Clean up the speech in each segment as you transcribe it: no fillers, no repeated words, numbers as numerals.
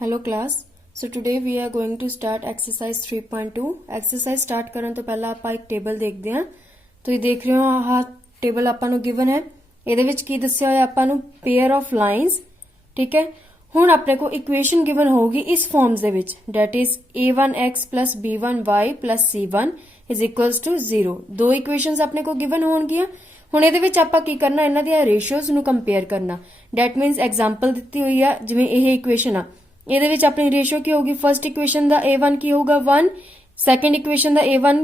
Hello class. So today we are going to start exercise 3.2. Exercise start ਕਰਨ ਤੋਂ ਪਹਿਲਾਂ ਆਪਾਂ ਇੱਕ ਟੇਬਲ ਦੇਖਦੇ ਹਾਂ। ਤੁਸੀਂ ਦੇਖ ਰਹੇ ਹੋ ਆਹ ਟੇਬਲ ਆਪਾਂ ਨੂੰ ਗਿਵਨ ਹੈ। ਇਹਦੇ ਵਿੱਚ ਕੀ ਦੱਸਿਆ ਹੋਇਆ ਆਪਾਂ ਨੂੰ ਪੇਅਰ ਆਫ ਲਾਈਨਸ, ਠੀਕ ਹੈ। ਹੁਣ ਆਪਣੇ ਕੋ ਇਕੁਏਸ਼ਨ ਗਿਵਨ ਹੋਊਗੀ ਇਸ ਫਾਰਮਸ ਦੇ ਵਿੱਚ, that is a1x plus b1y plus c1 is equals to 0। ਦੋ ਇਕੁਏਸ਼ਨਸ ਆਪਣੇ ਕੋ ਗਿਵਨ ਹੋਣਗੀਆਂ। ਹੁਣ ਇਹਦੇ ਵਿੱਚ ਆਪਾਂ ਕੀ ਕਰਨਾ, ਇਹਨਾਂ ਦੀਆਂ ਰੇਸ਼ੀਓਜ਼ ਨੂੰ ਕੰਪੇਅਰ ਕਰਨਾ। that means ਐਗਜ਼ਾਮਪਲ ਦਿੱਤੀ ਹੋਈ ਆ, ਜਿਵੇਂ ਇਹ ਇਕੁਏਸ਼ਨ ਆ, ਇਹਦੇ ਵਿੱਚ ਆਪਣੀ ਰੇਸ਼ੀਓ ਕੀ ਹੋਗੀ, ਫਰਸਟ ਇਕੁਏਸ਼ਨ ਦਾ a1 ਕੀ ਹੋਊਗਾ 1, ਸੈਕੰਡ ਇਕੁਏਸ਼ਨ ਦਾ a1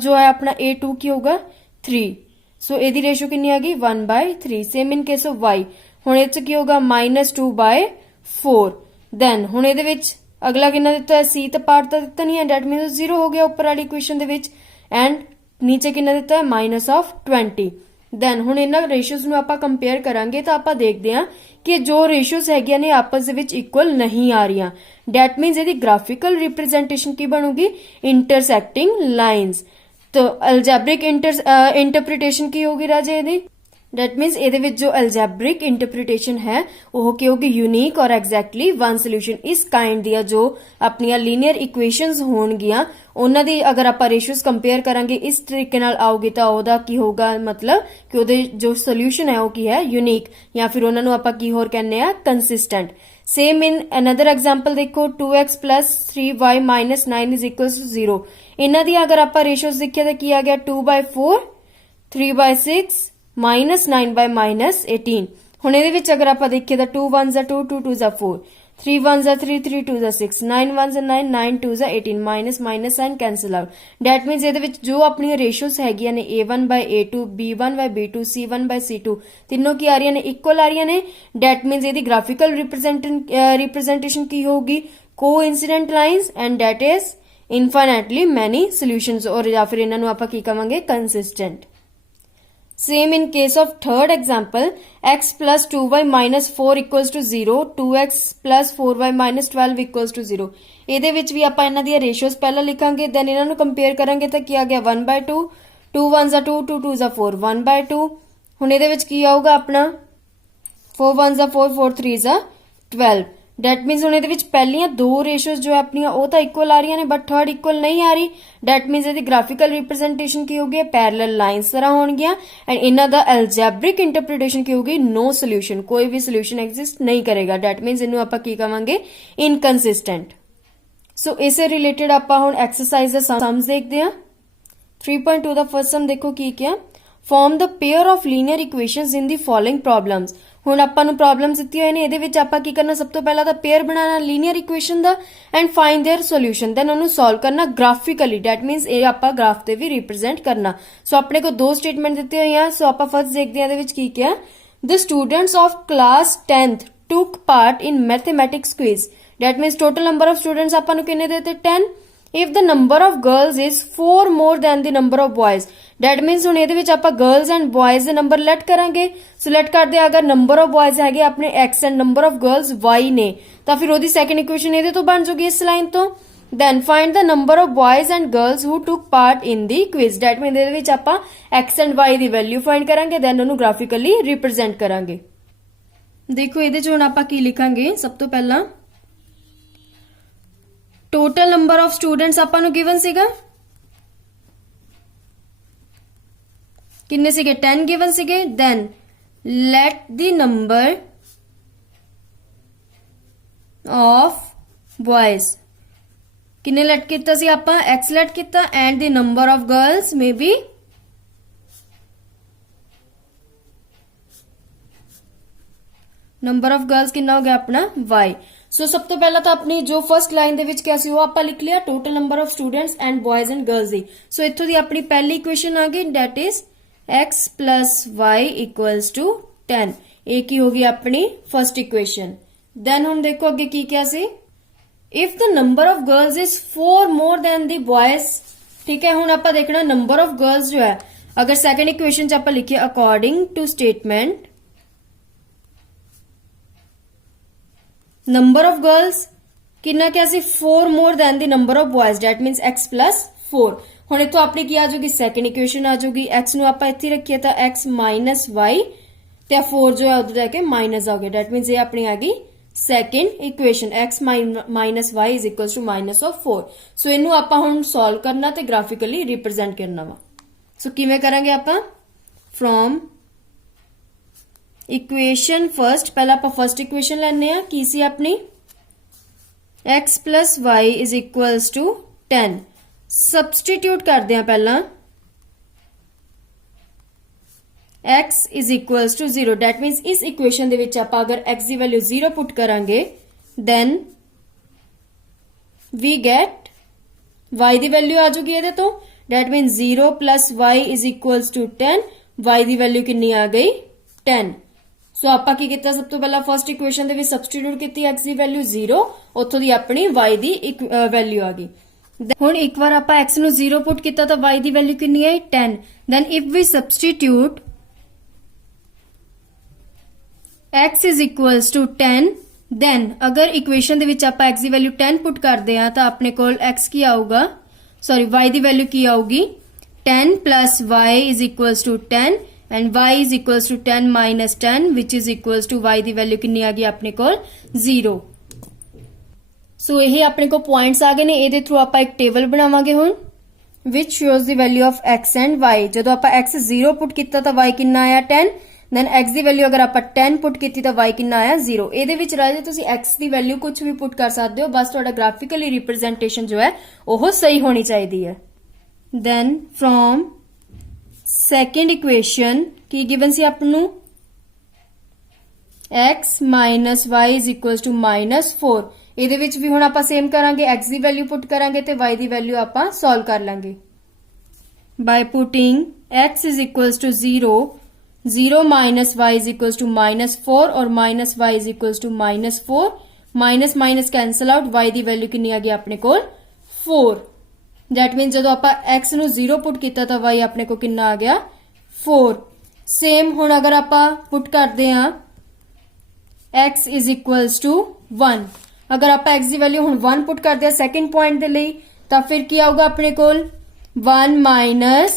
ਜੋ ਹੈ ਆਪਣਾ a2 ਕੀ ਹੋਊਗਾ 3। ਸੋ ਇਹਦੀ ਰੇਸ਼ੀਓ ਕਿੰਨੀ ਆ ਗਈ 1/3। Same in case of y, ਹੁਣ ਇਹ ਚ ਕੀ ਹੋਗਾ -2/4। ਦੈਨ ਹੁਣ ਇਹਦੇ ਵਿੱਚ ਅਗਲਾ ਕਿੰਨਾ ਦਿੱਤਾ ਹੈ, c ਤਾਂ ਪਾਰਟ ਤਾਂ ਦਿੱਤਾ ਨਹੀਂ ਹੈ, ਡੈਟ ਮੀਨਸ 0 ਹੋ ਗਿਆ ਉੱਪਰ ਵਾਲੀ ਇਕੁਏਸ਼ਨ ਦੇ ਵਿੱਚ, ਐਂਡ ਨੀਚੇ ਕਿੰਨਾ ਦਿੱਤਾ ਹੈ -20। ਦੈਨ ਹੁਣ ਇਹਨਾਂ ਰੇਸ਼ੀਓਜ਼ ਨੂੰ ਆਪਾਂ ਕੰਪੇਅਰ ਕਰਾਂਗੇ ਤਾਂ ਆਪਾਂ ਦੇਖਦੇ ਹਾਂ ਕਿ ਜੋ ਰੇਸ਼ੀਓਜ਼ ਹੈਗੀਆਂ ਨੇ ਆਪਸ ਦੇ ਵਿੱਚ ਇਕੁਅਲ ਨਹੀਂ ਆ ਰਹੀਆਂ। ਡੈਟ ਮੀਨਸ ਇਹਦੀ ਗ੍ਰਾਫਿਕਲ ਰਿਪਰੈਜ਼ੈਂਟੇਸ਼ਨ ਕੀ ਬਣੂਗੀ, ਇੰਟਰਸੈਕਟਿੰਗ ਲਾਈਨਸ। तो ਅਲਜੈਬਰਿਕ ਇੰਟਰਪ੍ਰੀਟੇਸ਼ਨ ਕੀ ਹੋਗੀ ਰਾਜੇ ਇਹਦੀ, ਡੈਟ ਮੀਨਸ ਇਹਦੇ ਵਿੱਚ ਜੋ ਅਲਜੈਬਰਿਕ ਇੰਟਰਪ੍ਰੀਟੇਸ਼ਨ ਹੈ ਉਹ ਕੀ ਹੋਗੀ, ਯੂਨੀਕ ਔਰ ਐਗਜ਼ੈਕਟਲੀ ਵਨ ਸੋਲੂਸ਼ਨ। ਇਸ ਕਾਈਂਡ ਦੀਆਂ ਜੋ ਆਪਣੀਆਂ ਲੀਨੀਅਰ ਇਕੁਏਸ਼ਨਸ ਹੋਣਗੀਆਂ ਉਹਨਾਂ ਦੀ ਅਗਰ ਆਪਾਂ ਰੇਸ਼ੀਓਜ਼ ਕੰਪੇਅਰ ਕਰਾਂਗੇ ਇਸ ਤਰੀਕੇ ਨਾਲ ਆਉਗੀ ਤਾਂ ਉਹਦਾ ਕੀ ਹੋਊਗਾ, ਮਤਲਬ ਕਿ ਉਹਦੇ ਜੋ ਸੋਲੂਸ਼ਨ ਹੈ ਉਹ ਕੀ ਹੈ, ਯੂਨੀਕ, ਜਾਂ ਫਿਰ ਉਹਨਾਂ ਨੂੰ ਆਪਾਂ ਕੀ ਹੋਰ ਕਹਿੰਦੇ ਆ, ਕੰਸਿਸਟੈਂਟ। ਸੇਮ ਇਨ ਅਨਦਰ ਐਗਜ਼ਾਮਪਲ ਦੇਖੋ, 2x plus 3y minus 9 is equals to 0। ਇਹਨਾਂ ਦੀ ਅਗਰ ਆਪਾਂ ਰੇਸ਼ੀਓਜ਼ ਦੇਖੀਏ ਤਾਂ ਕੀ ਆ ਗਿਆ 2/4, 3/6 minus 9/-18। ਹੁਣ ਇਹਦੇ ਵਿੱਚ ਅਗਰ ਆਪਾਂ ਦੇਖੀਏ ਤਾਂ 2 1s are 2, 2 2s are 4, 3 1s are 3, 3 2s are 6, 9 1s are 9, 9 2s are 18, minus sign cancel out. That means ਇਹਦੇ ਵਿੱਚ ਜੋ ਆਪਣੀਆਂ ਰੇਸ਼ੀਓਜ਼ ਹੈਗੀਆਂ ਨੇ a1/a2, b1/b2, c1/c2 ਤਿੰਨੋਂ ਕੀ ਆ ਰਹੀਆਂ ਨੇ, ਇਕੁਅਲ ਆ ਰਹੀਆਂ ਨੇ। ਡੈਟ ਮੀਨਸ ਇਹਦੀ ਗ੍ਰਾਫਿਕਲ ਰਿਪਰੈਜ਼ੈਂਟੇਸ਼ਨ ਕੀ ਹੋਊਗੀ, ਕੋਇਨਸੀਡੈਂਟ ਲਾਈਨਸ, ਐਂਡ ਡੈਟ ਇਜ਼ ਇਨਫਾਈਨਾਈਟਲੀ ਮੈਨੀ ਸੋਲੂਸ਼ਨਸ, ਔਰ ਜਾਂ ਫਿਰ ਇਹਨਾਂ ਨੂੰ ਆਪਾਂ ਕੀ ਕਵਾਂਗੇ, consistent. Same in case of third example, x plus 2y minus 4 equals to 0, 2x plus 4y minus 12 equals to 0। ਇਹਦੇ ਵਿੱਚ ਵੀ ਆਪਾਂ ਇਹਨਾਂ ਦੀਆਂ ਰੇਸ਼ੀਓਜ਼ ਪਹਿਲਾਂ ਲਿਖਾਂਗੇ, ਦੈਨ ਇਹਨਾਂ ਨੂੰ ਕੰਪੇਅਰ ਕਰਾਂਗੇ ਤਾਂ ਕੀ ਆ ਗਿਆ 1/2, 2 1s are 2, 2 2s are 4, 1/2। ਹੁਣ ਇਹਦੇ ਵਿੱਚ ਕੀ ਆਊਗਾ ਆਪਣਾ 4 1s are 4, 4 3s are 12। That means ਹੁਣ ਇਹਦੇ ਵਿੱਚ ਪਹਿਲੀਆਂ ਦੋ ਰੇਸ਼ੀਓਜ਼ ਜੋ ਆਪਣੀਆਂ ਉਹ ਤਾਂ ਇਕੁਅਲ ਆ ਰਹੀਆਂ ਨੇ, ਬਟ ਥਰਡ ਇਕੁਅਲ ਨਹੀਂ ਆ ਰਹੀ। ਡੈਟ ਮੀਨਸ ਇਹਦੀ ਗ੍ਰਾਫਿਕਲ ਰਿਪਰੈਜ਼ੈਂਟੇਸ਼ਨ ਕੀ ਹੋਗੀ, ਪੈਰਲਲ ਲਾਈਨਸ ਤਰ੍ਹਾਂ ਹੋਣਗੀਆਂ, ਐਂਡ ਇਹਨਾਂ ਦਾ ਐਲਜੈਬਰਿਕ ਇੰਟਰਪ੍ਰੀਟੇਸ਼ਨ ਕੀ ਹੋਗੀ, ਨੋ ਸੋਲੂਸ਼ਨ, ਕੋਈ ਵੀ ਸੋਲੂਸ਼ਨ ਐਗਜ਼ਿਸਟ ਨਹੀਂ ਕਰੇਗਾ। ਡੈਟ ਮੀਨਸ ਇਹਨੂੰ ਆਪਾਂ ਕੀ ਕਵਾਂਗੇ, ਇਨਕਨਸਿਸਟੈਂਟ। ਸੋ ਇਸੇ ਰਿਲੇਟਡ ਆਪਾਂ ਹੁਣ ਐਕਸਰਸਾਈਜ਼ ਦਾ ਸਮਸ ਦੇਖਦੇ ਹਾਂ। 3.2 ਦਾ ਫਰਸਟ ਸਮ ਦੇਖੋ ਕੀ ਕਿਹਾ, form the pair of linear equations in the following problems. ਹੁਣ ਆਪਾਂ ਨੂੰ ਪ੍ਰੋਬਲਮਸ ਦਿੱਤੀ ਹੋਏ ਨੇ, ਇਹਦੇ ਵਿੱਚ ਆਪਾਂ ਕੀ ਕਰਨਾ, ਸਭ ਤੋਂ ਪਹਿਲਾਂ ਤਾਂ ਪੇਅਰ ਬਣਾਉਣਾ ਲੀਨੀਅਰ ਇਕੁਏਸ਼ਨ ਦਾ, and find their solution, then ਉਹਨੂੰ ਸੋਲਵ ਕਰਨਾ ਗ੍ਰਾਫਿਕਲੀ। ਡੈਟ ਮੀਨਸ ਇਹ ਆਪਾਂ ਗ੍ਰਾਫ ਤੇ ਵੀ ਰਿਪਰੈਜ਼ੈਂਟ ਕਰਨਾ। ਸੋ ਆਪਣੇ ਕੋਲ ਦੋ ਸਟੇਟਮੈਂਟ ਦਿੱਤੇ ਹੋਏ ਆ। ਸੋ ਆਪਾਂ ਫਰਸਟ ਦੇਖਦੇ ਹਾਂ ਇਹਦੇ ਵਿੱਚ ਕੀ ਕਿਹਾ, the students of class 10th took part in mathematics quiz। That means total number of students ਆਪਾਂ ਨੂੰ ਕਿੰਨੇ ਦੇ ਦਿੱਤੇ, 10। if the number of girls is 4 more than the number of boys। That means ਹੁਣ ਇਹਦੇ ਵਿੱਚ ਆਪਾਂ ਗਰਲਸ ਐਂਡ ਬॉयਜ਼ ਦੇ ਨੰਬਰ ਲੈਟ ਕਰਾਂਗੇ। ਸੋ ਲੈਟ ਕਰਦੇ ਆ, ਅਗਰ ਨੰਬਰ ਆਫ ਬॉयਜ਼ ਹੈਗੇ ਆਪਣੇ x and number of girls y ਨੇ, ਤਾਂ ਫਿਰ ਉਹਦੀ ਸੈਕੰਡ ਇਕੁਏਸ਼ਨ ਇਹਦੇ ਤੋਂ ਬਣ ਜੂਗੀ, ਇਸ ਲਾਈਨ ਤੋਂ। then find the number of boys and girls who took part in the quiz। That means ਇਹਦੇ ਵਿੱਚ ਆਪਾਂ x ਐਂਡ y ਦੀ ਵੈਲਿਊ ਫਾਈਂਡ ਕਰਾਂਗੇ, ਦੈਨ ਉਹਨੂੰ ਗ੍ਰਾਫਿਕਲੀ ਰਿਪਰੈਜ਼ੈਂਟ ਕਰਾਂਗੇ। ਦੇਖੋ ਇਹਦੇ ਚ ਹੁਣ ਆਪਾਂ ਕੀ ਲਿਖਾਂਗੇ, ਸਭ ਤੋਂ ਪਹਿਲਾਂ ਟੋਟਲ ਨੰਬਰ ਆਫ ਸਟੂਡੈਂਟਸ ਆਪਾਂ ਨੂੰ ਗਿਵਨ ਸੀਗਾ, ਕਿੰਨੇ ਸੀਗੇ, 10 ਗਿਵਨ ਸੀਗੇ। Then let the number of boys, ਕਿੰਨੇ ਲੈਟ ਕੀਤਾ ਸੀ ਆਪਾਂ, x ਲੈਟ ਕੀਤਾ, and the number of girls may be number of girls ਕਿੰਨਾ ਹੋ ਗਿਆ ਆਪਣਾ y। ਸੋ ਸਭ ਤੋਂ ਪਹਿਲਾਂ ਤਾਂ ਆਪਣੀ ਜੋ ਫਰਸਟ ਲਾਈਨ ਦੇ ਵਿੱਚ ਕਿਹਾ ਸੀ ਉਹ ਆਪਾਂ ਲਿਖ ਲਿਆ, total number of students and boys and girls ਦੀ। ਸੋ ਇੱਥੋਂ ਦੀ ਆਪਣੀ ਪਹਿਲੀ ਇਕੁਏਸ਼ਨ ਆ ਗਈ, that is x plus y equals to 10। ਇਹ ਕੀ ਹੋ ਗਈ ਆਪਣੀ ਫਰਸਟ ਇਕੁਏਸ਼ਨ। ਦੈਨ ਹੁਣ ਦੇਖੋ ਅੱਗੇ ਕੀ ਕਿਹਾ ਸੀ, if the number of girls is 4 more than the boys। ਠੀਕ ਹੈ, ਹੁਣ ਆਪਾਂ ਦੇਖਣਾ ਨੰਬਰ ਆਫ ਗਰਲਸ ਜੋ ਹੈ, ਅਗਰ ਸੈਕੰਡ ਇਕੁਏਸ਼ਨ ਚ ਆਪਾਂ ਲਿਖੀਏ according to statement number of girls ਕਿੰਨਾ ਕਿਹਾ ਸੀ, 4 more than the number of boys, that means x plus 4। ਹੁਣ ਇਥੋਂ ਆਪਣੀ ਕੀ ਆ ਜਾਊਗੀ, ਸੈਕੰਡ ਇਕੁਏਸ਼ਨ ਆ ਜਾਊਗੀ। x ਨੂੰ ਆਪਾਂ ਇੱਥੇ ਰੱਖੀਏ ਤਾਂ x minus y, ਤੇ 4 ਜੋ ਹੈ ਉਧਰ ਜਾ ਕੇ ਮਾਈਨਸ ਆ ਗਿਆ, that means ਇਹ ਆਪਣੀ ਆ ਗਈ second equation x minus y is equals to minus of 4। ਸੋ ਇਹਨੂੰ ਆਪਾਂ ਹੁਣ ਸੋਲਵ ਕਰਨਾ ਤੇ ਗ੍ਰਾਫਿਕਲੀ ਰਿਪਰੈਜ਼ੈਂਟ ਕਰਨਾ ਵਾ। ਸੋ ਕਿਵੇਂ ਕਰਾਂਗੇ ਆਪਾਂ? ਫਰੋਮ ਇਕੁਏਸ਼ਨ ਫਰਸਟ, ਪਹਿਲਾਂ ਆਪਾਂ ਫਰਸਟ ਇਕੁਏਸ਼ਨ ਲੈਣੇ ਆ, ਕੀ ਸੀ ਆਪਣੀ x plus y is equals to 10। Substitute ਕਰਦੇ ਆ ਪਹਿਲਾਂ x is equals to 0। that means ਇਸ ਇਕੁਏਸ਼ਨ ਦੇ ਵਿੱਚ ਆਪਾਂ ਅਗਰ x ਦੀ ਵੈਲਿਊ 0 ਪੁੱਟ ਕਰਾਂਗੇ then we get y ਦੀ ਵੈਲਿਊ ਆ ਜਾਊਗੀ ਇਹਦੇ ਤੋਂ। that means 0 plus y is equals to 10। y ਦੀ ਵੈਲਿਊ ਕਿੰਨੀ ਆ ਗਈ? 10। ਸੋ ਆਪਾਂ ਕੀ ਕੀਤਾ? ਸਭ ਤੋਂ ਪਹਿਲਾਂ ਫਰਸਟ ਇਕੁਏਸ਼ਨ ਦੇ ਵਿੱਚ ਸਬਸਟੀਟਿਊਟ ਕੀਤੀ x ਦੀ ਵੈਲਿਊ 0, ਉੱਥੋਂ ਦੀ ਆਪਣੀ y ਦੀ ਵੈਲਿਊ ਆ ਗਈ। ਹੁਣ ਇੱਕ ਵਾਰ ਆਪਾਂ x ਨੂੰ 0 ਪੁੱਟ ਕੀਤਾ ਤਾਂ y ਦੀ ਵੈਲਿਊ ਕਿੰਨੀ ਹੈ? 10। then if we substitute x is equals to 10, then ਅਗਰ ਇਕੁਏਸ਼ਨ ਦੇ ਵਿੱਚ ਆਪਾਂ x ਦੀ ਵੈਲਿਊ 10 ਪੁੱਟ ਕਰਦੇ ਆ ਤਾਂ ਆਪਣੇ ਕੋਲ x ਕੀ ਆਊਗਾ? ਸੌਰੀ y ਦੀ ਵੈਲਿਊ ਕੀ ਆਊਗੀ? 10 plus y is equals to 10 and y is equals to 10 minus 10 which is equals to y ਦੀ ਵੈਲਿਊ ਕਿੰਨੀ ਆ ਗਈ ਆਪਣੇ ਕੋਲ? 0। ਸੋ ਇਹ ਆਪਣੇ ਕੋਲ ਪੁਆਇੰਟਸ ਆ ਗਏ ਨੇ। ਇਹਦੇ ਥਰੂ ਆਪਾਂ ਇੱਕ ਟੇਬਲ ਬਣਾਵਾਂਗੇ ਹੁਣ which shows the value of x and y। ਜਦੋਂ ਆਪਾਂ x 0 ਪੁੱਟ ਕੀਤਾ ਤਾਂ y ਕਿੰਨਾ ਆਇਆ? 10। then x ਦੀ ਵੈਲਿਊ ਅਗਰ ਆਪਾਂ 10 ਪੁੱਟ ਕੀਤੀ ਤਾਂ y ਕਿੰਨਾ ਆਇਆ? 0। ਇਹਦੇ ਵਿੱਚ ਰਾਜੇ ਤੁਸੀਂ x ਦੀ ਵੈਲਿਊ ਕੁਝ ਵੀ ਪੁੱਟ ਕਰ ਸਕਦੇ ਹੋ, ਬਸ ਤੁਹਾਡਾ ਗ੍ਰਾਫਿਕਲੀ ਰਿਪਰੈਜ਼ੈਂਟੇਸ਼ਨ ਜੋ ਹੈ ਉਹ ਸਹੀ ਹੋਣੀ ਚਾਹੀਦੀ ਹੈ। then from second equation ਕੀ ਗਿਵਨ ਸੀ ਆਪ ਨੂੰ? x minus y is equals to minus 4। ਇਹਦੇ ਵਿੱਚ ਵੀ ਹੁਣ ਆਪਾਂ ਸੇਮ ਕਰਾਂਗੇ, x ਦੀ ਵੈਲਿਊ ਪੁੱਟ ਕਰਾਂਗੇ ਤੇ y ਦੀ ਵੈਲਿਊ ਆਪਾਂ ਸੋਲਵ ਕਰ ਲਾਂਗੇ by putting x is equals to 0, 0 minus y is equals to minus 4 or minus y is equals to minus 4, minus minus cancel out, y ਦੀ ਵੈਲਿਊ ਕਿੰਨੀ ਆ ਗਈ ਆਪਣੇ ਕੋਲ? 4। that means ਜਦੋਂ ਆਪਾਂ x ਨੂੰ 0 ਪੁੱਟ ਕੀਤਾ ਤਾਂ y ਆਪਣੇ ਕੋਲ ਕਿੰਨਾ ਆ ਗਿਆ? 4। ਸੇਮ ਹੁਣ ਅਗਰ ਆਪਾਂ ਪੁੱਟ ਕਰਦੇ ਆ x is equals to 1, ਅਗਰ ਆਪਾਂ x ਦੀ ਵੈਲਿਊ ਹੁਣ 1 ਪੁੱਟ ਕਰਦੇ ਆ ਸੈਕਿੰਡ ਪੁਆਇੰਟ ਦੇ ਲਈ ਤਾਂ ਫਿਰ ਕੀ ਆਊਗਾ ਆਪਣੇ ਕੋਲ? 1 minus,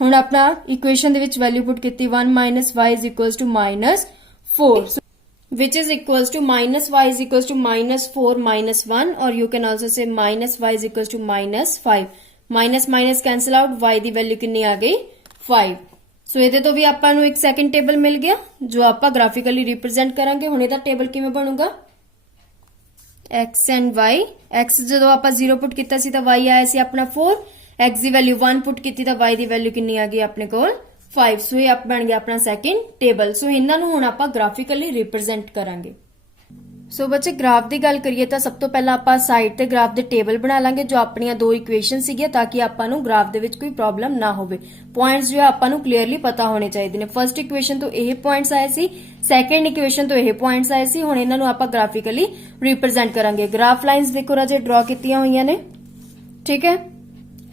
ਹੁਣ ਆਪਣਾ ਇਕੁਏਸ਼ਨ ਦੇ ਵਿੱਚ ਵੈਲਿਊ ਪੁੱਟ ਕੀਤੀ 1 minus y is equals to minus 4 which is equals to minus y is equals to minus 4 minus 1 or you can also say minus y is equals to minus 5। minus minus cancel out, y ਦੀ value ਕਿੰਨੀ ਆ ਗਈ? 5। ਸੋ ਇਹਦੇ ਤੋਂ ਵੀ ਆਪਾਂ ਨੂੰ ਇੱਕ second table ਮਿਲ ਗਿਆ ਜੋ ਆਪਾਂ ਗ੍ਰਾਫਿਕਲੀ ਰਿਪਰੈਜ਼ੈਂਟ ਕਰਾਂਗੇ। ਹੁਣ ਇਹਦਾ ਟੇਬਲ ਕਿਵੇਂ ਬਣੂਗਾ? x and y, x ਜਦੋਂ ਆਪਾਂ 0 ਪੁੱਟ ਕੀਤਾ ਸੀ ਤਾਂ y ਆਇਆ ਸੀ ਆਪਣਾ 4, x ਦੀ ਵੈਲਿਊ 1 ਪੁੱਟ ਕੀਤੀ ਤਾਂ y ਦੀ ਵੈਲਿਊ ਕਿੰਨੀ ਆ ਗਈ ਆਪਣੇ ਕੋਲ? 5। ਸੋ ਇਹ ਬਣ ਗਿਆ ਆਪਣਾ ਸੈਕਿੰਡ ਟੇਬਲ। ਸੋ ਇਹਨਾਂ ਨੂੰ ਹੁਣ ਆਪਾਂ ਗ੍ਰਾਫਿਕਲੀ ਰਿਪਰੈਜ਼ੈਂਟ ਕਰਾਂਗੇ। ਸੋ ਬੱਚੇ ਗ੍ਰਾਫ ਦੀ ਗੱਲ ਕਰੀਏ ਤਾਂ ਸਭ ਤੋਂ ਪਹਿਲਾਂ ਆਪਾਂ ਸਾਈਡ ਤੇ ਗ੍ਰਾਫ ਦੇ ਟੇਬਲ ਬਣਾ ਲਾਂਗੇ ਜੋ ਆਪਣੀਆਂ ਦੋ ਇਕੁਏਸ਼ਨ ਸੀਗੀਆਂ ਤਾਂ ਕਿ ਆਪਾਂ ਨੂੰ ਗ੍ਰਾਫ ਦੇ ਵਿੱਚ ਕੋਈ ਪ੍ਰੋਬਲਮ ਨਾ ਹੋਵੇ। ਪੁਆਇੰਟਸ ਜੋ ਆਪਾਂ ਨੂੰ ਕਲੀਅਰਲੀ ਪਤਾ ਹੋਣੇ ਚਾਹੀਦੇ ਨੇ। ਫਰਸਟ ਇਕੁਏਸ਼ਨ ਤੋਂ ਇਹ ਪੁਆਇੰਟਸ ਆਏ ਸੀ, ਸੈਕੰਡ ਇਕੁਏਸ਼ਨ ਤੋਂ ਇਹ ਪੁਆਇੰਟਸ ਆਏ ਸੀ। ਹੁਣ ਇਹਨਾਂ ਨੂੰ ਆਪਾਂ ਗ੍ਰਾਫਿਕਲੀ ਰਿਪਰੈਜ਼ੈਂਟ ਕਰਾਂਗੇ। ਗ੍ਰਾਫ ਲਾਈਨਸ ਦੇਖੋ ਰਾਜੇ ਡਰਾ ਕੀਤੀਆਂ ਹੋਈਆਂ ਨੇ, ਠੀਕ ਹੈ।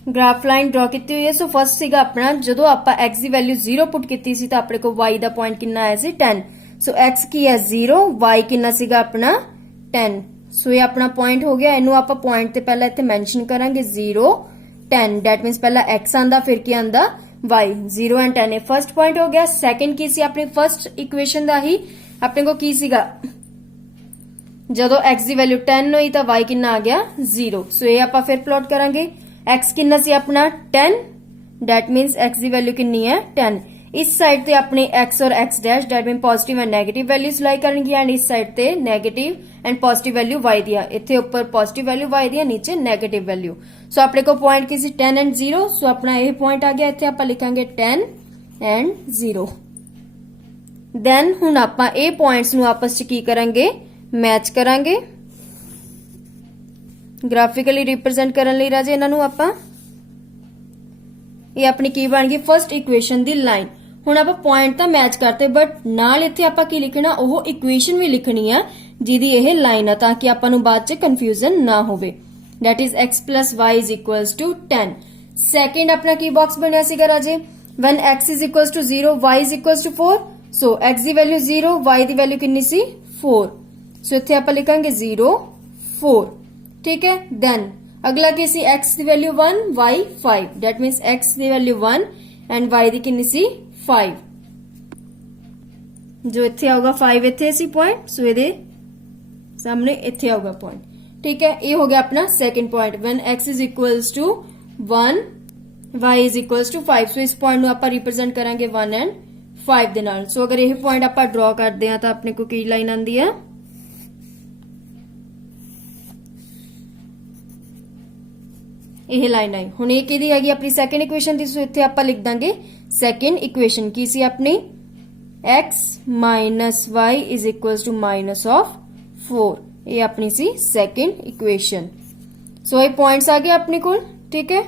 ਗ੍ਰਾਫ ਲਾਈਨ ਡਰਾ ਕੀਤੀ ਹੋਈ ਹੈ। ਸੋ ਫਰਸਟ ਸੀਗਾ ਆਪਣਾ ਜਦੋਂ ਆਪਾਂ x ਦੀ ਵੈਲਿਊ 0 ਪੁੱਟ ਕੀਤੀ ਸੀ ਤਾਂ ਆਪਣੇ ਕੋਲ y ਦਾ ਪੁਆਇੰਟ ਕਿੰਨਾ ਆਇਆ ਸੀ? 10। ਸੋ x ਕੀ ਹੈ? 0, y ਕਿੰਨਾ ਸੀਗਾ ਆਪਣਾ? 10। ਸੋ ਇਹ ਆਪਣਾ ਪੁਆਇੰਟ ਹੋ ਗਿਆ। ਇਹਨੂੰ ਆਪਾਂ ਪੁਆਇੰਟ ਤੇ ਪਹਿਲਾਂ ਇੱਥੇ ਮੈਂਸ਼ਨ ਕਰਾਂਗੇ 0 10। ਦੈਟ ਮੀਨਸ ਪਹਿਲਾਂ x ਆਂਦਾ ਫਿਰ ਕੀ ਆਂਦਾ? y। 0 and 10 ਇਹ ਫਰਸਟ ਪੁਆਇੰਟ ਹੋ ਗਿਆ। ਸੈਕੰਡ ਕੀ ਸੀ ਆਪਣੀ ਫਰਸਟ ਇਕੁਏਸ਼ਨ ਦਾ ਹੀ ਆਪਣੇ ਕੋਲ ਕੀ ਸੀਗਾ? ਜਦੋਂ x ਦੀ ਵੈਲਿਊ 10 ਹੋਈ ਤਾਂ y ਕਿੰਨਾ ਆ ਗਿਆ? 0। ਸੋ ਇਹ ਆਪਾਂ ਫਿਰ ਪਲਾਟ ਕਰਾਂਗੇ। x ਕਿੰਨਾ ਸੀ ਆਪਣਾ? 10। That means x the value ਕਿੰਨੀ ਹੈ? 10। ਇਸ ਸਾਈਡ ਤੇ ਆਪਣੇ x ਔਰ x dash that mean positive and negative values ਲਾਈ ਕਰਨਗੀ ਐਂਡ ਇਸ ਸਾਈਡ ਤੇ negative and positive value y ਦੀ ਆ। ਇੱਥੇ ਉੱਪਰ ਪੋਜ਼ਿਟਿਵ ਵੈਲਿਊ y ਦੀ ਆ, ਨੀਚੇ ਨੈਗੇਟਿਵ ਵੈਲਿਊ। ਸੋ ਆਪਣੇ ਕੋਲ ਪੁਆਇੰਟ ਕੀ ਸੀ? 10 ਐਂਡ 0। ਸੋ ਆਪਣਾ ਇਹ ਪੁਆਇੰਟ ਆ ਗਿਆ। ਇੱਥੇ ਆਪਾਂ ਲਿਖਾਂਗੇ 10 ਐਂਡ 0। ਦੈਨ ਹੁਣ ਆਪਾਂ ਇਹ ਪੁਆਇੰਟਸ ਨੂੰ ਆਪਸ ਚ ਕੀ ਕਰਾਂਗੇ? ਮੈਚ ਕਰਾਂਗੇ ਗ੍ਰਾਫਿਕਲੀ ਰਿਪਰੈਜ਼ੈਂਟ ਕਰਨ ਲਈ ਰਾਜੇ ਇਹਨਾਂ ਨੂੰ ਆਪਾਂ। ਇਹ ਆਪਣੀ ਕੀ ਬਣ ਗਈ? ਫਰਸਟ ਇਕੁਏਸ਼ਨ ਦੀ ਲਾਈਨ। ਹੁਣ ਆਪਾਂ ਪੁਆਇੰਟ ਤਾਂ ਮੈਚ ਕਰਤੇ ਬਟ ਨਾਲ ਇੱਥੇ ਆਪਾਂ ਕੀ ਲਿਖਣਾ? ਉਹ ਇਕੁਏਸ਼ਨ ਵੀ ਲਿਖਣੀ ਆ ਜਿਹਦੀ ਇਹ ਲਾਈਨ ਆ ਤਾਂ ਕਿ ਆਪਾਂ ਨੂੰ ਬਾਅਦ ਚ ਕਨਫਿਊਜ਼ਨ ਨਾ ਹੋਵੇ। that is x plus y is equals to 10। Second ਆਪਣਾ ਕੀ ਬਾਕਸ ਬਣਿਆ ਸੀਗਾ ਰਾਜੇ? when x is equals to 0 y is equals to 4। So x the value 0, y ਦੀ ਵੈਲਿਊ ਕਿੰਨੀ ਸੀ? 4। ਸੋ ਇੱਥੇ ਆਪਾਂ ਲਿਖਾਂਗੇ 0 4, ਠੀਕ ਹੈ। ਦੈਨ ਅਗਲਾ ਕੀ ਸੀ? x the value 1 y 5। that means x the value 1 and y ਦੀ ਕਿੰਨੀ ਸੀ? 5। ਜੋ ਇੱਥੇ ਆਊਗਾ 5 ਇੱਥੇ ਸੀ ਪੁਆਇੰਟ। ਸੋ ਇਹਦੇ सामने इत्थे आऊगा पॉइंट, ठीक है। ये हो गया अपना second point, when x is equals to 1 y is equals to 5। So इस पॉइंट ਨੂੰ ਆਪਾਂ ਰਿਪਰੈਜ਼ੈਂਟ ਕਰਾਂਗੇ 1 ਐਂਡ 5 ਦੇ ਨਾਲ। ਸੋ ਅਗਰ ਇਹ ਪੁਆਇੰਟ ਆਪਾਂ ਡਰਾ ਕਰਦੇ ਆ ਤਾਂ ਆਪਣੇ ਕੋ ਕੀ ਲਾਈਨ ਆਂਦੀ ਆ, ਇਹ ਲਾਈਨ ਆਈ। ਹੁਣ ਇਹ ਕਿਹਦੀ ਹੈਗੀ ਆਪਣੀ ਸੈਕੰਡ ਇਕੁਏਸ਼ਨ ਦੀ। ਸੋ ਇੱਥੇ ਆਪਾਂ ਲਿਖ ਦਾਂਗੇ ਸੈਕੰਡ ਇਕੁਏਸ਼ਨ ਕੀ ਸੀ ਆਪਣੀ, x minus y is equals to minus of 4। ਇਹ ਆਪਣੀ ਸੀ ਸੈਕੰਡ ਇਕੁਏਸ਼ਨ। ਸੋ ਇਹ ਪੁਆਇੰਟਸ ਆ ਗਏ ਆਪਣੇ ਕੋਲ, ਠੀਕ ਹੈ।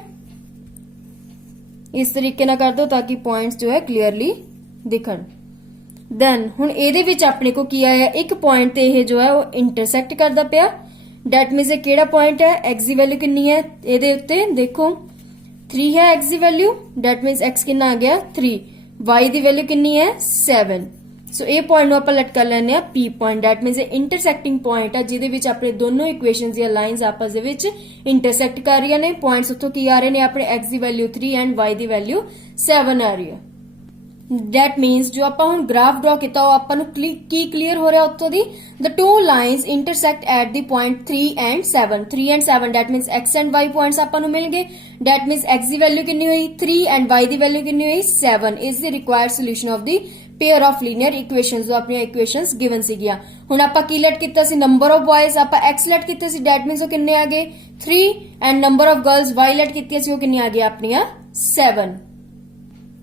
ਇਸ ਤਰੀਕੇ ਨਾਲ ਕਰ ਦੋ ਤਾਂ ਕਿ ਪੁਆਇੰਟਸ ਜੋ ਹੈ ਕਲੀਅਰਲੀ ਦਿਖਣ। ਦੈਨ ਹੁਣ ਇਹਦੇ ਵਿੱਚ ਆਪਣੇ ਕੋ ਕੀ ਆਇਆ, ਇੱਕ ਪੁਆਇੰਟ ਤੇ ਇਹ ਜੋ ਹੈ ਉਹ ਇੰਟਰਸੈਕਟ ਕਰਦਾ ਪਿਆ। ਡੈਟ ਮੀਨਸ ਇਹ ਕਿਹੜਾ ਪੁਆਇੰਟ ਹੈ, x ਦੀ ਵੈਲਿਊ ਕਿੰਨੀ ਹੈ ਇਹਦੇ ਉੱਤੇ ਦੇਖੋ 3 ਹੈ x the value, that means x ਕਿੰਨਾ ਆ ਗਿਆ 3, y ਦੀ ਵੈਲਿਊ ਕਿੰਨੀ ਹੈ 7। ਸੋ ਇਹ ਪੁਆਇੰਟ ਨੂੰ ਆਪਾਂ ਲਟ ਕਰ ਲੈਣੇ ਆ p ਪੁਆਇੰਟ। ਡੈਟ ਮੀਨਸ ਇਹ ਇੰਟਰਸੈਕਟਿੰਗ ਪੁਆਇੰਟ ਆ ਜਿਹਦੇ ਵਿੱਚ ਆਪਣੇ ਦੋਨੋਂ ਇਕੁਏਸ਼ਨਸ ਦੀਆਂ ਲਾਈਨਸ ਆਪਸ ਦੇ ਵਿੱਚ ਇੰਟਰਸੈਕਟ ਕਰ ਰਹੀਆਂ ਨੇ। ਪੁਆਇੰਟਸ ਉੱਥੋਂ ਕੀ ਆ ਰਹੇ ਨੇ, ਆਪਣੇ x the value 3 and y ਦੀ ਵੈਲਿਊ 7 ਆ ਰਹੀ ਹੈ। That means ਜੋ ਆਪਾਂ ਹੁਣ ਗ੍ਰਾਫ ਡਰਾ ਕੀਤਾ ਉਹ ਆਪਾਂ ਨੂੰ ਕੀ ਕਲੀਅਰ ਹੋ ਰਿਹਾ ਉੱਥੋਂ ਦੀ, the two lines intersect at the point 3 and 7। 3 and 7 that means x and y points ਆਪਾਂ ਨੂੰ ਮਿਲ ਗਏ। that means x the value ਕਿੰਨੀ ਹੋਈ 3 and y ਦੀ ਵੈਲਿਊ ਕਿੰਨੀ ਹੋਈ 7 is the required solution of the pair of linear equations। ਜੋ ਆਪਣੀਆਂ equations given ਸੀਗੀਆਂ। ਹੁਣ ਆਪਾਂ ਕੀ ਲੈਟ ਕੀਤਾ ਸੀ, number of boys ਆਪਾਂ x ਲੈਟ ਕੀਤੇ ਸੀ, that means ਉਹ ਕਿੰਨੇ ਆ ਗਏ 3 and number of girls y let ਕੀਤੀਆਂ ਸੀ ਉਹ ਕਿੰਨੀ ਆ ਗਈ ਆਪਣੀਆਂ 7।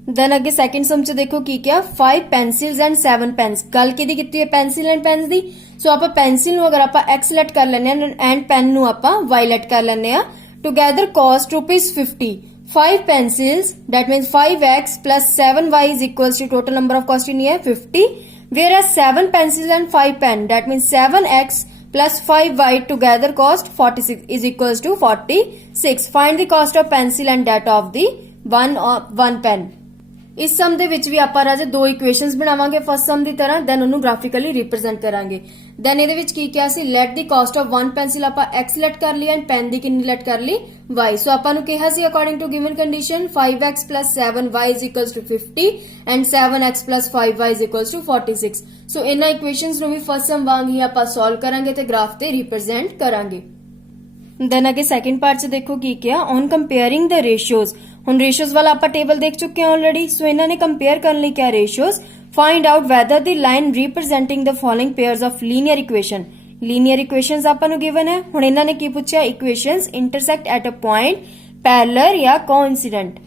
ਦੈਨ ਅੱਗੇ ਸੈਕਿੰਡ ਸਮ ਚ ਦੇਖੋ ਕੀ ਕਿਹਾ, 5 pencils and 7 pens। ਗੱਲ ਕਿਹਦੀ ਕੀਤੀ ਹੈ, ਪੈਨਸਿਲ ਐਂਡ ਪੈਨਸ ਦੀ। ਸੋ ਆਪਾਂ ਪੈਨਸਿਲ ਨੂੰ ਅਗਰ ਆਪਾਂ x ਲੈਟ ਕਰ ਲੈਣੇ ਆ ਐਂਡ ਪੈਨ ਨੂੰ ਆਪਾਂ y ਲੈਟ ਕਰ ਲੈਣੇ ਆ। Together cost ₹50। 5 pencils that means 5x plus 7y is equals to total number of cost in here 50, whereas 7 pencils and 5 pen that means 7x plus 5y together cost 46 is equals to 46। find the cost of pencil and that of the one pen। ਇਸ ਸਮ ਦੇ ਵਿੱਚ ਵੀ ਆਪਾਂ ਰਾਜੇ ਦੋ equations ਬਣਾਵਾਂਗੇ first ਸਮ ਦੀ ਤਰ੍ਹਾਂ, then ਉਹਨੂੰ graphically represent ਕਰਾਂਗੇ। ਦੈਨ ਇਹਦੇ ਵਿੱਚ ਕੀ ਕਿਹਾ ਸੀ, light the caste of 1 pencil ਆਪਾਂ x ਲੈਟ ਕਰ ਲਈ ਐਂਡ ਪੈਨ ਦੀ ਕਿੰਨੀ ਲੈਟ ਕਰ ਲਈ y। ਸੋ ਆਪਾਂ ਨੂੰ ਕਿਹਾ ਸੀ according to given condition 5x plus 7y is equals to 50 and 7x plus 5y is equals to 46। ਸੋ ਇਹਨਾਂ ਇਕੁਏਸ਼ਨਸ ਨੂੰ ਵੀ ਫਸਟ ਸਮ ਵਾਂਗ ਹੀ ਆਪਾਂ ਸੋਲਵ ਕਰਾਂਗੇ ਤੇ ਗ੍ਰਾਫ ਤੇ ਰਿਪਰੈਜ਼ੈਂਟ ਕਰਾਂਗੇ। ਦੈਨ ਅੱਗੇ ਸੈਕਿੰਡ ਪਾਰਟ ਚ ਦੇਖੋ ਕੀ ਕਿਹਾ, ਔਨ ਕੰਪੇਅਰਿੰਗ ਦ ਰੇਸ਼ੀਓਜ਼। ਹੁਣ ਰੇਸ਼ੀਓਜ਼ ਵਾਲਾ ਆਪਾਂ ਟੇਬਲ ਦੇਖ ਚੁੱਕੇ ਹਾਂ ਆਲਰੇਡੀ। ਸੋ ਇਹਨਾਂ ਨੇ ਕੰਪੇਅਰ ਕਰਨ ਲਈ ਕਿਹਾ ratios, find out whether the line representing the following pairs of linear equation. Linear equations ਆਪਾਂ ਨੂੰ ਗਿਵਨ ਹੈ। ਹੁਣ ਇਹਨਾਂ ਨੇ ਕੀ ਪੁੱਛਿਆ, equations intersect at a point parallel ਜਾਂ ਕੋਇਨਸੀਡੈਂਟ।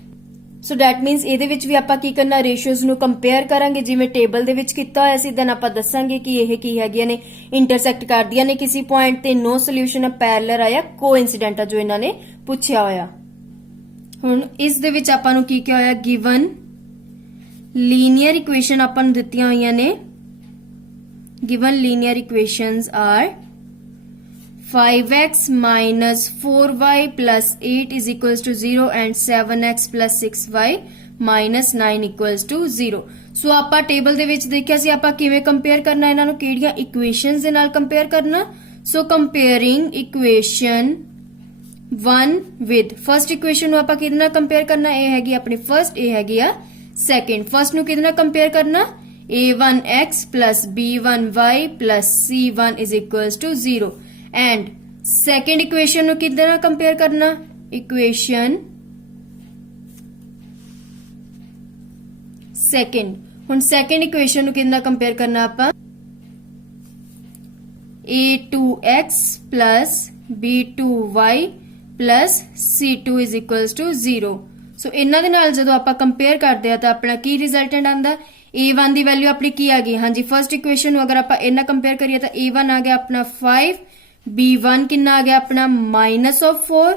ਸੋ ਦੈਟ ਮੀਨਸ ਇਹਦੇ ਵਿੱਚ ਵੀ ਆਪਾਂ ਕੀ ਕਰਨਾ, ਰੇਸ਼ੀਓਜ਼ ਨੂੰ ਕੰਪੇਅਰ ਕਰਾਂਗੇ ਜਿਵੇਂ ਟੇਬਲ ਦੇ ਵਿੱਚ ਕੀਤਾ ਹੋਇਆ ਸੀ। ਦੈਨ ਆਪਾਂ ਦੱਸਾਂਗੇ ਕਿ ਇਹ ਕੀ ਹੈਗੀਆਂ ਨੇ, ਇੰਟਰਸੈਕਟ ਕਰਦੀਆਂ ਨੇ ਕਿਸੇ ਪੁਆਇੰਟ ਤੇ, ਨੋ ਸੋਲੂਸ਼ਨ ਆ, ਪੈਰਲਲ ਆ ਜਾਂ ਕੋਇਨਸੀਡੈਂਟ ਆ ਜੋ ਇਹਨਾਂ ਨੇ ਪੁੱਛਿਆ ਹੋਇਆ। ਹੁਣ ਇਸ ਦੇ ਵਿੱਚ ਆਪਾਂ ਨੂੰ ਕੀ ਕਿਹਾ ਹੋਇਆ, ਗਿਵਨ ਲੀਨੀਅਰ ਇਕੁਏਸ਼ਨ ਆਪਾਂ ਨੂੰ ਦਿੱਤੀਆਂ ਹੋਈਆਂ ਨੇ। Given linear equations are 5x minus 4y plus 8 is equals to 0 and 7x plus 6y minus 9 equals to 0। ਸੋ ਆਪਾਂ ਟੇਬਲ ਦੇ ਵਿੱਚ ਦੇਖਿਆ ਸੀ ਆਪਾਂ ਕਿਵੇਂ ਕੰਪੇਅਰ ਕਰਨਾ ਇਹਨਾਂ ਨੂੰ, ਕਿਹੜੀਆਂ ਇਕੁਏਸ਼ਨਸ ਦੇ ਨਾਲ ਕੰਪੇਅਰ ਕਰਨਾ। ਸੋ ਕੰਪੇਅਰਿੰਗ ਇਕੁਏਸ਼ਨ 1 ਵਿਦ ਫਰਸਟ ਇਕੁਏਸ਼ਨ ਨੂੰ ਆਪਾਂ ਕਿਹਦੇ ਨਾਲ ਕੰਪੇਅਰ ਕਰਨਾ, ਇਹ ਹੈਗੀ ਆਪਣੀ ਫਰਸਟ, ਇਹ ਹੈਗੀ ਆ ਸੈਕਿੰਡ। ਫਰਸਟ ਨੂੰ ਕਿਹਦੇ ਨਾਲ ਕੰਪੇਅਰ ਕਰਨਾ, a1x plus b1y plus c1 is equals to 0 and second equation ਨੂੰ ਕਿਹਦੇ ਨਾਲ ਕੰਪੇਅਰ ਕਰਨਾ, ਇਕੁਏਸ਼ਨ ਸੈਕਿੰਡ। ਹੁਣ ਸੈਕਿੰਡ ਇਕੁਏਸ਼ਨ ਨੂੰ ਕਿਹਦੇ ਨਾਲ ਕੰਪੇਅਰ ਕਰਨਾ ਆਪਾਂ, a2x plus b2y plus c2 is equals to 0। ਸੋ ਇਹਨਾਂ ਦੇ ਨਾਲ ਜਦੋਂ ਆਪਾਂ ਕੰਪੇਅਰ ਕਰਦੇ ਆ ਤਾਂ ਆਪਣਾ ਕੀ ਰਿਜ਼ਲਟੈਂਟ ਆਂਦਾ, a1 ਦੀ ਵੈਲਿਊ ਆਪਣੀ ਕੀ ਆ ਗਈ, ਹਾਂਜੀ ਫਰਸਟ ਇਕੁਏਸ਼ਨ ਨੂੰ ਅਗਰ ਆਪਾਂ ਇਹਨਾਂ ਕੰਪੇਅਰ ਕਰੀਏ ਤਾਂ a1 ਆ ਗਿਆ ਆਪਣਾ 5, b1 ਕਿੰਨਾ ਆ ਗਿਆ ਆਪਣਾ -4,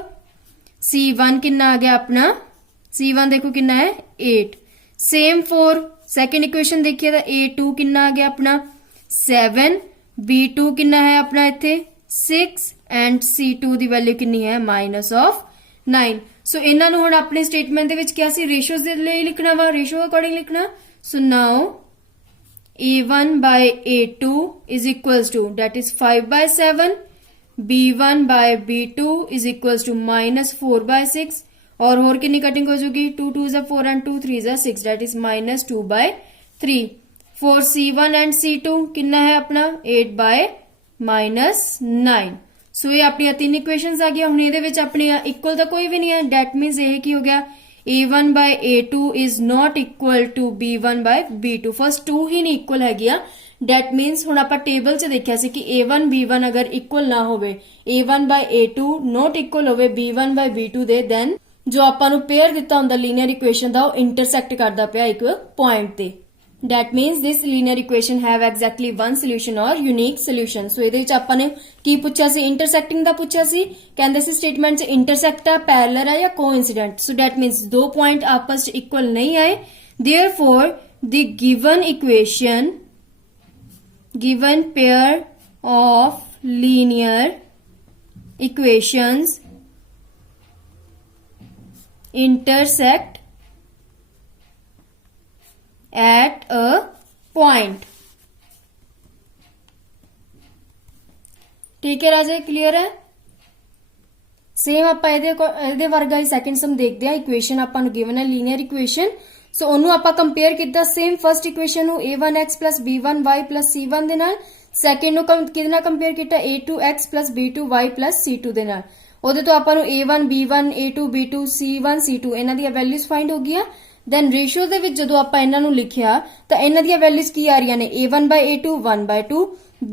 c1 ਕਿੰਨਾ ਆ ਗਿਆ ਆਪਣਾ, c1 ਦੇਖੋ ਕਿੰਨਾ ਹੈ 8। ਸੇਮ ਫॉर ਸੈਕੰਡ ਇਕੁਏਸ਼ਨ ਦੇਖੀਏ ਤਾਂ a2 ਕਿੰਨਾ ਆ ਗਿਆ ਆਪਣਾ 7, b2 ਕਿੰਨਾ ਹੈ ਆਪਣਾ ਇੱਥੇ 6 ਐਂਡ c2 ਦੀ ਵੈਲਿਊ ਕਿੰਨੀ ਹੈ -9। ਸੋ ਇਹਨਾਂ ਨੂੰ ਹੁਣ ਆਪਣੇ ਸਟੇਟਮੈਂਟ ਦੇ ਵਿੱਚ ਕਿਹਾ ਸੀ ਰੇਸ਼ੀਓਜ਼ ਦੇ ਲਈ ਲਿਖਣਾ ਵਾ, ਰੇਸ਼ੀਓ ਅਕੋਰਡਿੰਗ ਲਿਖਣਾ। ਸੋ ਨਾਓ a1 by a2 is equals to that is 5 by 7, b1 by b2 is equals to -4 by 6 और कितनी कटिंग हो जाएगी, 2 2 is 4 and 2 3 is 6 that is -2 by 3। for c1 and c2 कितना है अपना 8 by -9। ਸੋ ਇਹ ਆਪਣੀਆਂ ਤਿੰਨ ਇਕੁਏਸ਼ਨਸ ਆ ਗਈਆਂ। ਹੁਣ ਇਹਦੇ ਵਿੱਚ ਆਪਣੇ ਇਕੁਅਲ ਤਾਂ ਕੋਈ ਵੀ ਨਹੀਂ ਹੈ, ਡੈਟ ਮੀਨਸ ਇਹ ਕੀ ਹੋ ਗਿਆ, a1 by a2 is not equal to b1 by b2। First 2 ਹੀ ਨਹੀਂ ਇਕੁਅਲ ਹੈਗੀ ਆ। ਡੈਟ ਮੀਨਸ ਹੁਣ ਆਪਾਂ ਟੇਬਲ 'ਚ ਦੇਖਿਆ ਸੀ ਕਿ a1 b1 ਅਗਰ ਇਕੁਅਲ ਨਾ ਹੋਵੇ, a1 by a2 not equal ਹੋਵੇ b1 by b2 ਦੇ, ਦੈਨ ਜੋ ਆਪਾਂ ਨੂੰ ਪੇਅਰ ਦਿੱਤਾ ਹੁੰਦਾ ਲੀਨੀਅਰ ਇਕੁਏਸ਼ਨ ਦਾ, ਉਹ ਇੰਟਰਸੈਕਟ ਕਰਦਾ ਪਿਆ ਇੱਕ ਪੁਆਇੰਟ ਤੇ। That means this linear equation have exactly one solution or unique solution। So ਇਹਦੇ ਵਿੱਚ ਆਪਾਂ ਨੇ ਕੀ ਪੁੱਛਿਆ ਸੀ, ਇੰਟਰਸੈਕਟਿੰਗ ਦਾ ਪੁੱਛਿਆ ਸੀ। ਕਹਿੰਦੇ ਸੀ ਸਟੇਟਮੈਂਟ 'ਚ ਇੰਟਰਸੈਕਟ ਆ, ਪੈਰਲਲ ਆ ਜਾਂ ਕੋਇਨਸੀਡੈਂਟ। ਸੋ that means ਦੋ ਪੁਆਇੰਟ ਆਪਸ 'ਚ ਇਕੁਅਲ ਨਹੀਂ ਆਏ। Therefore the given equation, given pair of linear equations intersect at a point। ठीक है राजे, क्लियर है। सेम ਆਪਾਂ ਇਹਦੇ ਵਰਗਾ ਹੀ ਸੈਕੰਡ ਸਮ ਦੇਖਦੇ ਆ। ਇਕੁਏਸ਼ਨ ਆਪਾਂ ਨੂੰ ਗਿਵਨ ਹੈ ਲੀਨੀਅਰ ਇਕੁਏਸ਼ਨ। ਸੋ ਉਹਨੂੰ ਆਪਾਂ ਕੰਪੇਅਰ ਕੀਤਾ ਸੇਮ ਫਰਸਟ ਇਕੁਏਸ਼ਨ ਨੂੰ a1x b1y c1 ਦੇ ਨਾਲ। ਸੈਕੰਡ ਨੂੰ ਕਿਹਦੇ ਨਾਲ ਕੰਪੇਅਰ ਕੀਤਾ, a2x b2y c2 ਦੇ ਨਾਲ। ਉਹਦੇ ਤੋਂ ਆਪਾਂ ਨੂੰ a1 b1 a2 b2 c1 c2 ਇਹਨਾਂ ਦੀਆਂ ਵੈਲਿਊਜ਼ ਫਾਈਂਡ ਹੋ ਗਈਆਂ। ਦੈਨ ਰੇਸ਼ੀਓ ਦੇ ਵਿੱਚ ਜਦੋਂ ਆਪਾਂ ਇਹਨਾਂ ਨੂੰ ਲਿਖਿਆ ਤਾਂ ਇਹਨਾਂ ਦੀਆਂ ਵੈਲਿਊਜ਼ ਕੀ ਆ ਰਹੀਆਂ ਨੇ, a1 by a2 1 by 2,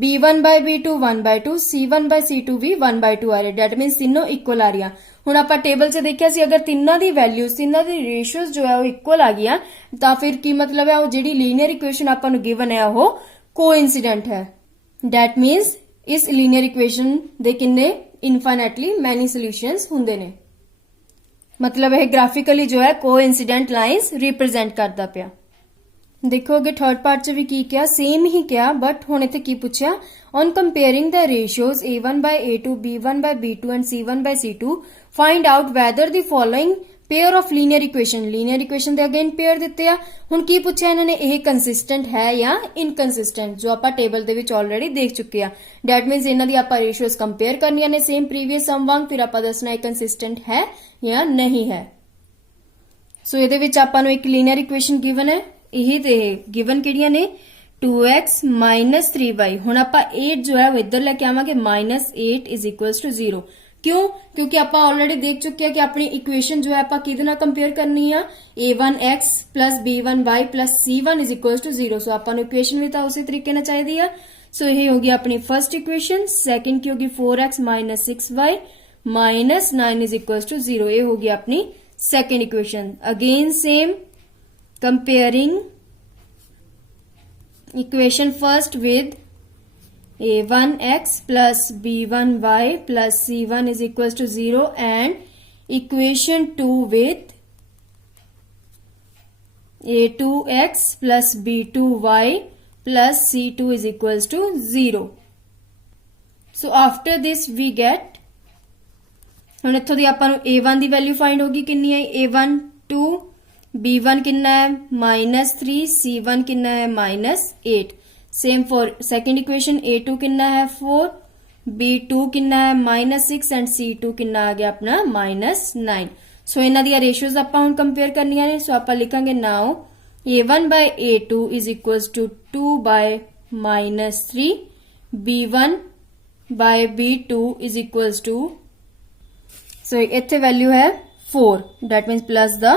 b1 by b2 1 by 2, c1 by c2 we 1 by 2 ਆ ਰਹੇ। ਡੈਟ ਮੀਨਸ ਤਿੰਨੋਂ ਇਕੁਅਲ ਆ ਰਹੀਆਂ। ਹੁਣ ਆਪਾਂ ਟੇਬਲ 'ਚ ਦੇਖਿਆ ਸੀ ਅਗਰ ਤਿੰਨਾਂ ਦੀ ਵੈਲਿਊਜ਼, ਤਿੰਨਾਂ ਦੀ ਰੇਸ਼ੀਓਜ਼ ਜੋ ਹੈ ਉਹ ਇਕੁਅਲ ਆ ਗਈਆਂ ਤਾਂ ਫਿਰ ਕੀ ਮਤਲਬ ਹੈ, ਉਹ ਜਿਹੜੀ ਲੀਨੀਅਰ ਇਕੁਏਸ਼ਨ ਆਪਾਂ ਨੂੰ ਗਿਵਨ ਹੈ ਉਹ ਕੋਇਨਸੀਡੈਂਟ ਹੈ। ਡੈਟ ਮੀਨਸ ਇਸ ਲੀਨੀਅਰ ਇਕੁਏਸ਼ਨ ਦੇ ਕਿੰਨੇ ਇਨਫਾਈਨਾਈਟਲੀ ਮੈਨੀ ਸੋਲੂਸ਼ਨਸ ਹੁੰਦੇ ਨੇ। मतलब यह ग्राफिकली जो है कोइंसिडेंट लाइंस रिप्रेजेंट करता पिया। देखो अगे थर्ड पार्ट च भी की किया, सेम ही किया, बट हुण इत्थे की पुछया, on comparing the ratios a1 by a2 b1 by b2 and c1 by c2 find out weather the following pair of linear equation they again pair दिते आ। हुण की पुछया इन्हां ने, यह कंसिस्टेंट है या इनकंसिस्टेंट, जो आपां टेबल दे विच ऑलरेडी देख चुके आ। डैट मीनस इन्हां दी आपां रेशियोज कंपेयर करनियां ने सेम प्रीवियस सम वांग, फिर आपां दसना कंसिस्टेंट है या नहीं है। सो इहदे विच आपां नूं एक लीनियर इक्वेशन गिवन है, यही ते गिवन किहड़ियां ने 2x - 3y। हुण आपां 8 जो है वो इधर लेके आवांगे, -8 इज इक्वल्स टू 0। क्यों, क्योंकि आप ऑलरेडी देख चुके हैं कि अपनी इक्वेशन जो है आप किहदे नाल कंपेयर करनी है, a1x + b1y + c1 is equals to 0। सो आपां नूं इक्वेशन भी तो उसी तरीके नाल चाहिदी है। सो यही होगी अपनी फर्स्ट इक्वेशन। सैकेंड की होगी 4x - 6y - 9 is equals to 0। ये होगी अपनी second equation. Again same comparing equation first with a1x + b1y + c1 is equals to 0 and equation 2 with a2x + b2y + c2 is equals to 0। So after this we get, ਹੁਣ ਇੱਥੋਂ ਦੀ ਆਪਾਂ ਨੂੰ a1 ਦੀ value find ਹੋਗੀ, ਕਿੰਨੀ ਹੈ a1 2, b1 ਕਿੰਨਾ ਹੈ -3, c1 ਕਿੰਨਾ ਹੈ -8। Same for second equation a2 कितना है 4, b2 कितना है -6 एंड c2 कितना आ गया अपना -9। सो इन्हां दी रेशियोज आपां हुण कंपेयर करनियां ने। सो आपां लिखांगे now a1 by a2 is equals to 2 by -3, b1 by b2 is equals to, so इत्थे वैल्यू है 4, that means plus the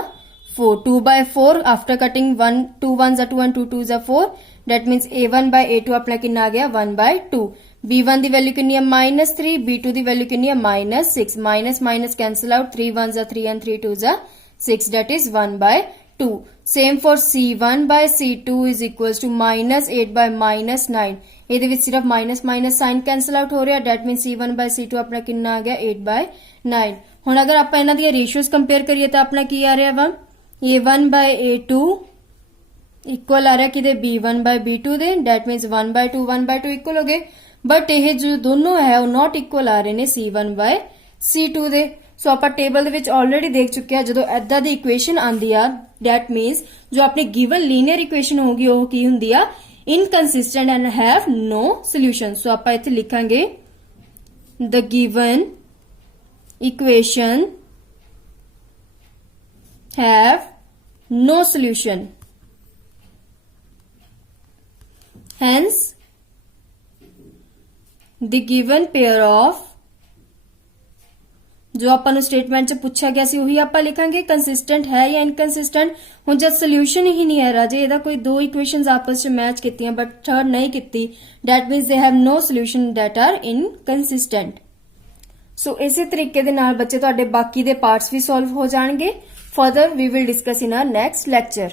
4, 2 by 4 after cutting 1 2 1s are 2 and 2 2s are 4। That means a1 by a2 अपना कितना आ गया 1 by 2। b1 the value कितनी है -3, b2 दी value कितनी है -6, minus minus cancel out, 3 1s are 3 and 3 2s are 6, that is 1 by 2। Same for c1 by c2 is equals to -8 by -9। ਇਹਦੇ ਵਿੱਚ ਸਿਰਫ minus minus sign cancel out ਹੋ ਰਿਹਾ। That means c1 by c2 ਆਪਣਾ ਕਿੰਨਾ ਆ ਗਿਆ 8 by 9। ਹੁਣ ਅਗਰ ਆਪਾਂ ਇਹਨਾਂ ਦੀਆਂ ਰੇਸ਼ੀਓਜ਼ ਕੰਪੇਅਰ ਕਰੀਏ ਤਾਂ ਆਪਣਾ ਕੀ ਆ ਰਿਹਾ ਵਾ, a1 by a2 इक्वल आ रहा है कि b1 by b2 they. That मीनस 1 by 2 equal हो गए। बट ये जो दोनों है वो नॉट इक्वल आ रहे ने c1 by c2 दे। सो आप टेबल दे विच ऑलरेडी देख चुके हैं जो ऐदा दी इक्वेशन आंदी आ, डैट मीनस जो अपनी गिवन लीनियर इक्वेशन होगी वो की हुंदी आ inconsistent and have no solution. So आप इत्थे लिखांगे the given equation have no solution, hence the given pair of, जो ਆਪਾਂ ਨੂੰ ਸਟੇਟਮੈਂਟ ਚ ਪੁੱਛਿਆ ਗਿਆ ਸੀ ਉਹੀ ਆਪਾਂ ਲਿਖਾਂਗੇ ਕੰਸਿਸਟੈਂਟ ਹੈ ਜਾਂ ਇਨਕੰਸਿਸਟੈਂਟ। ਹੁਣ ਜਦ ਸੋਲੂਸ਼ਨ ਹੀ ਨਹੀਂ ਹੈ ਰਾਜੇ, ਇਹਦਾ ਕੋਈ ਦੋ ਇਕੁਏਸ਼ਨਸ ਆਪਸ ਚ ਮੈਚ ਕੀਤੀਆਂ ਬਟ ਥਰਡ ਨਹੀਂ ਕੀਤੀ, that means they have no solution that are inconsistent। ਸੋ ਇਸੇ ਤਰੀਕੇ ਦੇ ਨਾਲ ਬੱਚੇ ਤੁਹਾਡੇ ਬਾਕੀ ਦੇ ਪਾਰਟਸ ਵੀ ਸੋਲਵ ਹੋ ਜਾਣਗੇ। Further we will discuss in our next lecture।